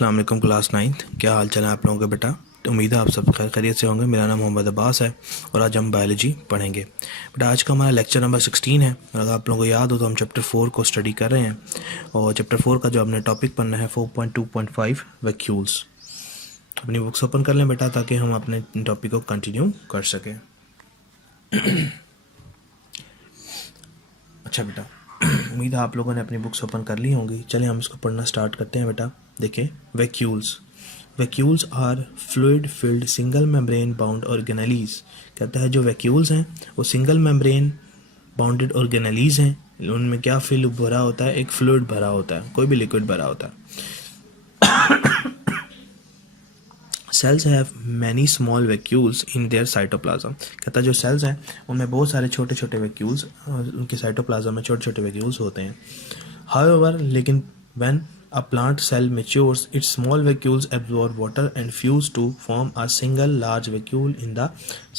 अस्सलाम वालेकुम class 9th। क्या हाल चाल है आप लोगों के बेटा। उम्मीद है आप सब खैर खैरियत से होंगे। मेरा नाम मोहम्मद अब्बास है और आज हम बायोलॉजी पढ़ेंगे। बेटा आज का हमारा लेक्चर नंबर 16 है और अगर आप लोगों को याद हो तो हम चैप्टर 4 को स्टडी कर रहे हैं और चैप्टर 4 का जो हमने टॉपिक पढ़ना है 4.2.5 वैक्यूल्स। अपनी बुक्स ओपन कर लें बेटा ताकि हम अपने टॉपिक को कंटिन्यू कर सकें। अच्छा बेटा, उम्मीद है आप लोगों ने अपनी बुक्स ओपन कर ली होंगी। चलिए हम इसको पढ़ना स्टार्ट करते हैं बेटा। देखें, vacuoles. Vacuoles are fluid filled single membrane bound organelles. कहता है जो वैक्यूल्स हैं वो सिंगल मेम्ब्रेन बाउंडेड ऑर्गेनेलीज हैं। उनमें क्या फिल भरा होता है? एक फ्लूइड भरा होता है, कोई भी लिक्विड भरा होता है। Cells have many small vacuoles in their cytoplasm. कहता है जो सेल्स हैं उनमें बहुत सारे छोटे छोटे वैक्यूल्स, उनके साइटोप्लाज्म में छोटे छोटे वैक्यूल्स होते हैं। हाउएवर, लेकिन when a plant cell matures, its small vacuoles absorb water and fuse to form a single large vacuole in the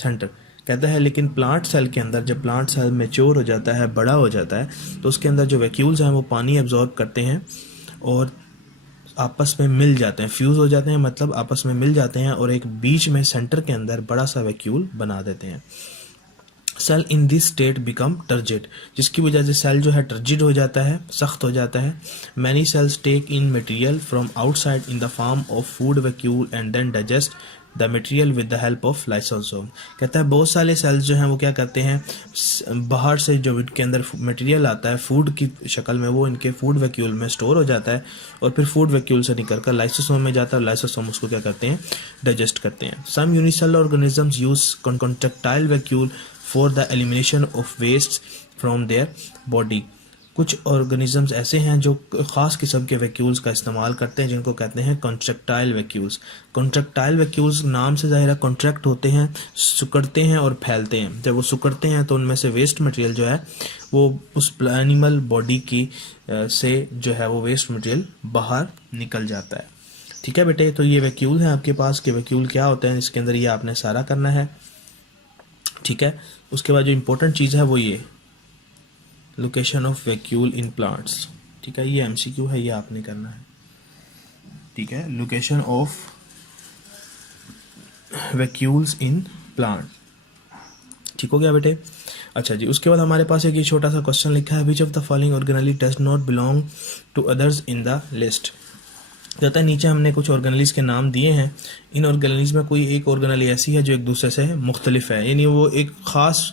center। कहता है लेकिन प्लांट सेल के अंदर जब प्लांट सेल मेच्योर हो जाता है, बड़ा हो जाता है, तो उसके अंदर जो वैक्यूल्स हैं वो पानी एब्जॉर्ब करते हैं और आपस में मिल जाते हैं, फ्यूज हो जाते हैं, मतलब आपस में मिल जाते हैं और एक बीच में सेंटर के अंदर बड़ा सा वैक्यूल बना देते हैं। Cell in this state become turgid, जिसकी वजह से सेल जो है टर्जिड हो जाता है, सख्त हो जाता है। Many cells take in material from outside in the form of food vacuole and then digest the material with the help of lysosome. कहता है बहुत सारे सेल्स जो हैं वो क्या करते हैं, बाहर से जो इनके अंदर मटेरियल आता है फूड की शक्ल में, वो इनके फूड वैक्यूल में स्टोर हो जाता है और फिर फूड वैक्यूल से निकलकर लाइसोसोम में जाता है। लाइसोसोम उसको क्या करते हैं, डाइजेस्ट करते हैं। Some unicellular organisms use contractile vacuole for the elimination of waste from their body. कुछ ऑर्गेनिजम्स ऐसे हैं जो ख़ास किस्म के वैक्यूल्स का इस्तेमाल करते हैं जिनको कहते हैं कॉन्ट्रैक्टाइल वैक्यूल्स। कॉन्ट्रैक्टाइल वैक्यूल्स नाम से ज़ाहिर है कॉन्ट्रैक्ट होते हैं, सिकुड़ते हैं और फैलते हैं। जब वो सिकुड़ते हैं तो उनमें से वेस्ट मटेरियल जो है वो उस एनिमल बॉडी की से जो है वो वेस्ट मटेरियल बाहर निकल जाता है। ठीक है बेटे, तो ये वैक्यूल हैं आपके पास के वैक्यूल क्या होते हैं, इसके अंदर ये आपने सारा करना है। ठीक है, उसके बाद जो इम्पोर्टेंट चीज़ है वो ये location of vacuole in plants. ठीक है, ये एमसीक्यू है, ये आपने करना है। ठीक है, location of vacuoles in plant. ठीक हो गया बेटे। अच्छा जी, उसके बाद हमारे पास एक ये छोटा सा क्वेश्चन लिखा है, which of the following organelle does not belong to others in the list. कहता है नीचे हमने कुछ ऑर्गेनेलीज के नाम दिए हैं, इन ऑर्गेनेलीज में कोई एक ऑर्गेनेली ऐसी है जो एक दूसरे से मुख्तलिफ है, यानी वो एक खास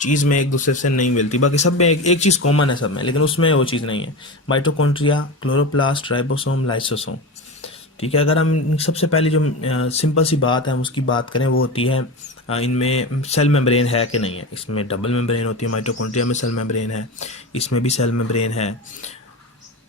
चीज़ में एक दूसरे से नहीं मिलती। बाकी सब में एक चीज़ कॉमन है सब में, लेकिन उसमें वो चीज़ नहीं है। Mitochondria, chloroplast, ribosome, lysosome. ठीक है, अगर हम सबसे पहले जो सिंपल सी बात है हम उसकी बात करें, वो होती है इनमें सेल मेम्ब्रेन है कि नहीं है। इसमें डबल मेम्ब्रेन होती है, माइटोकॉन्ड्रिया में सेल मेम्ब्रेन है, इसमें भी सेल मेम्ब्रेन है,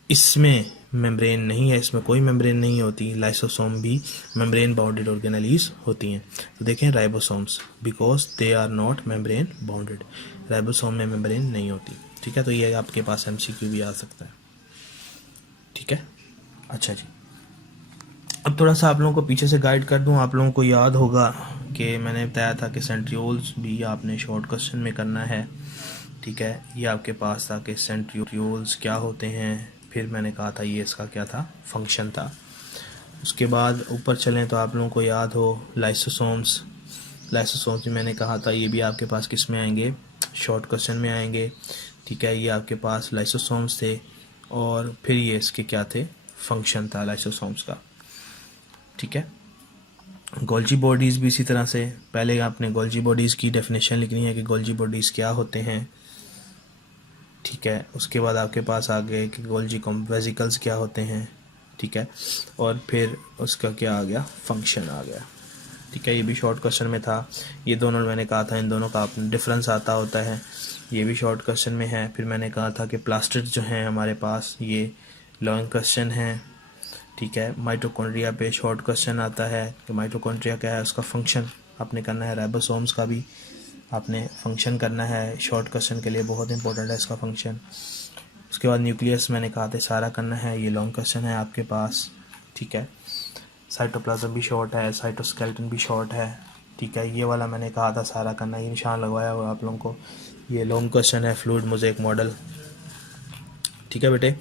इसमें मेम्ब्रेन नहीं है, इसमें कोई मेम्ब्रेन नहीं होती। लाइसोसोम भी मेम्ब्रेन बाउंडेड ऑर्गेनेलीज होती हैं। तो देखें ribosomes, because they are not membrane bounded, ribosome में मेम्ब्रेन नहीं होती। ठीक है, तो ये आपके पास एमसीक्यू भी आ सकता है। ठीक है, अच्छा जी, अब थोड़ा सा आप लोगों को पीछे से गाइड कर दूं। आप लोगों को याद होगा कि मैंने बताया था कि सेंट्रियोल्स भी आपने शॉर्ट क्वेश्चन में करना है। ठीक है, ये आपके पास था कि सेंट्रियोल्स क्या होते हैं, फिर मैंने कहा था ये इसका क्या था, फंक्शन था। उसके बाद ऊपर चलें तो आप लोगों को याद हो लाइसोसोम्स। लाइसोसोम्स भी मैंने कहा था ये भी आपके पास किस में आएंगे, शॉर्ट क्वेश्चन में आएंगे। ठीक है, ये आपके पास लाइसोसोम्स थे और फिर ये इसके क्या थे, फंक्शन था लाइसोसोम्स का। ठीक है, गोल्जी बॉडीज़ भी इसी तरह से, पहले आपने गोल्जी बॉडीज़ की डेफिनेशन लिखनी है कि गोल्जी बॉडीज़ क्या होते हैं। ठीक है, उसके बाद आपके पास आ गए कि गोल्जी वेसिकल्स क्या होते हैं। ठीक है, और फिर उसका क्या आ गया, फंक्शन आ गया। ठीक है, ये भी शॉर्ट क्वेश्चन में था। ये दोनों मैंने कहा था इन दोनों का डिफरेंस आता होता है, ये भी शॉर्ट क्वेश्चन में है। फिर मैंने कहा था कि प्लास्टिड जो हैं हमारे पास ये लॉन्ग क्वेश्चन है। ठीक है, माइटोकॉन्ड्रिया पे शॉर्ट क्वेश्चन आता है कि माइटोकॉन्ड्रिया क्या है, उसका फंक्शन आपने करना है। राइबोसोम्स का भी आपने फंक्शन करना है, शॉर्ट क्वेश्चन के लिए बहुत इंपॉर्टेंट है इसका फंक्शन। उसके बाद न्यूक्लियस मैंने कहा था सारा करना है, ये लॉन्ग क्वेश्चन है आपके पास। ठीक है, साइटोप्लाज्म भी शॉर्ट है, साइटोस्केलेटन भी शॉर्ट है। ठीक है, ये वाला मैंने कहा था सारा करना, ये निशान लगवाया हुआ आप लोगों को, ये लॉन्ग क्वेश्चन है, फ्लूइड मोज़ेक मॉडल। ठीक है बेटे,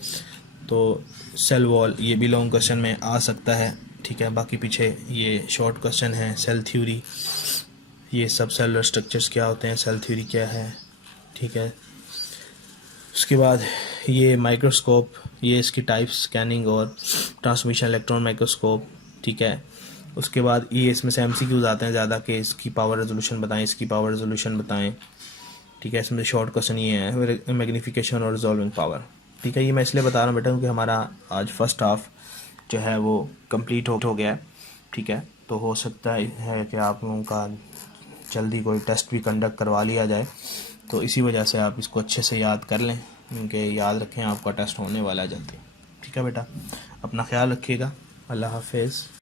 तो सेल वॉल ये भी लॉन्ग क्वेश्चन में आ सकता है, ठीक है। बाकी पीछे ये शॉर्ट क्वेश्चन है, सेल थ्योरी, ये सब सेलुलर स्ट्रक्चर्स क्या होते हैं, सेल थ्योरी क्या है, ठीक है। उसके बाद ये माइक्रोस्कोप, ये इसकी टाइप स्कैनिंग और ट्रांसमिशन इलेक्ट्रॉन माइक्रोस्कोप, ठीक है। उसके बाद ये इसमें से MCQs आते हैं ज़्यादा कि इसकी पावर रेजोल्यूशन बताएं, इसकी पावर रेजोल्यूशन बताएं, ठीक है। इसमें शॉर्ट क्वेश्चन ये है मैग्नीफिकेशन और रिजॉल्विंग पावर, ठीक है। ये मैं इसलिए बता रहा हूँ बेटा क्योंकि हमारा आज फर्स्ट हाफ जो है वो कंप्लीट हो गया है, ठीक है। तो हो सकता है कि आप लोगों का जल्दी कोई टेस्ट भी कंडक्ट करवा लिया जाए, तो इसी वजह से आप इसको अच्छे से याद कर लें, क्योंकि याद रखें आपका टेस्ट होने वाला है जल्दी, ठीक है बेटा। अपना ख्याल रखिएगा, अल्लाह हाफिज़।